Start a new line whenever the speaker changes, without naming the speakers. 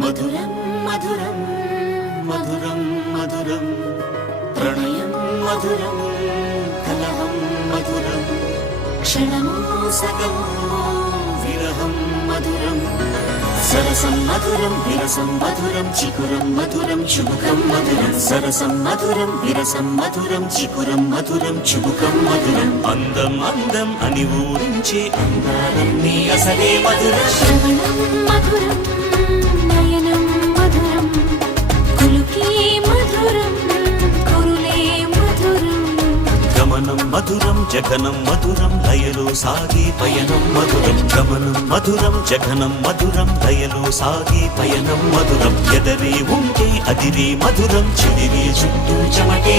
మధురం మధురం మధురం మధురం ప్రణయం మధురం కలహం మధురం క్షణము సగము విరహం మధురం సరసం మధురం విరసం మధురం చికురం మధురం చుబుకం మధురం సరసం మధురం విరసం మధురం చికురం మధురం చుబుకం మధురం
అందం అందం అని ఊరించే అందాలన్నీ అసలే మధురం
మధురం
మధురం జఘనం మధురం లయలో సాగి పయనం మధురం గమనం మధురం జఘనం మధురం లయలో సాగి పయనం మధురం ఎదరే ఉంటే అదిరి మధురం చిదిరి చుట్టూ చమటే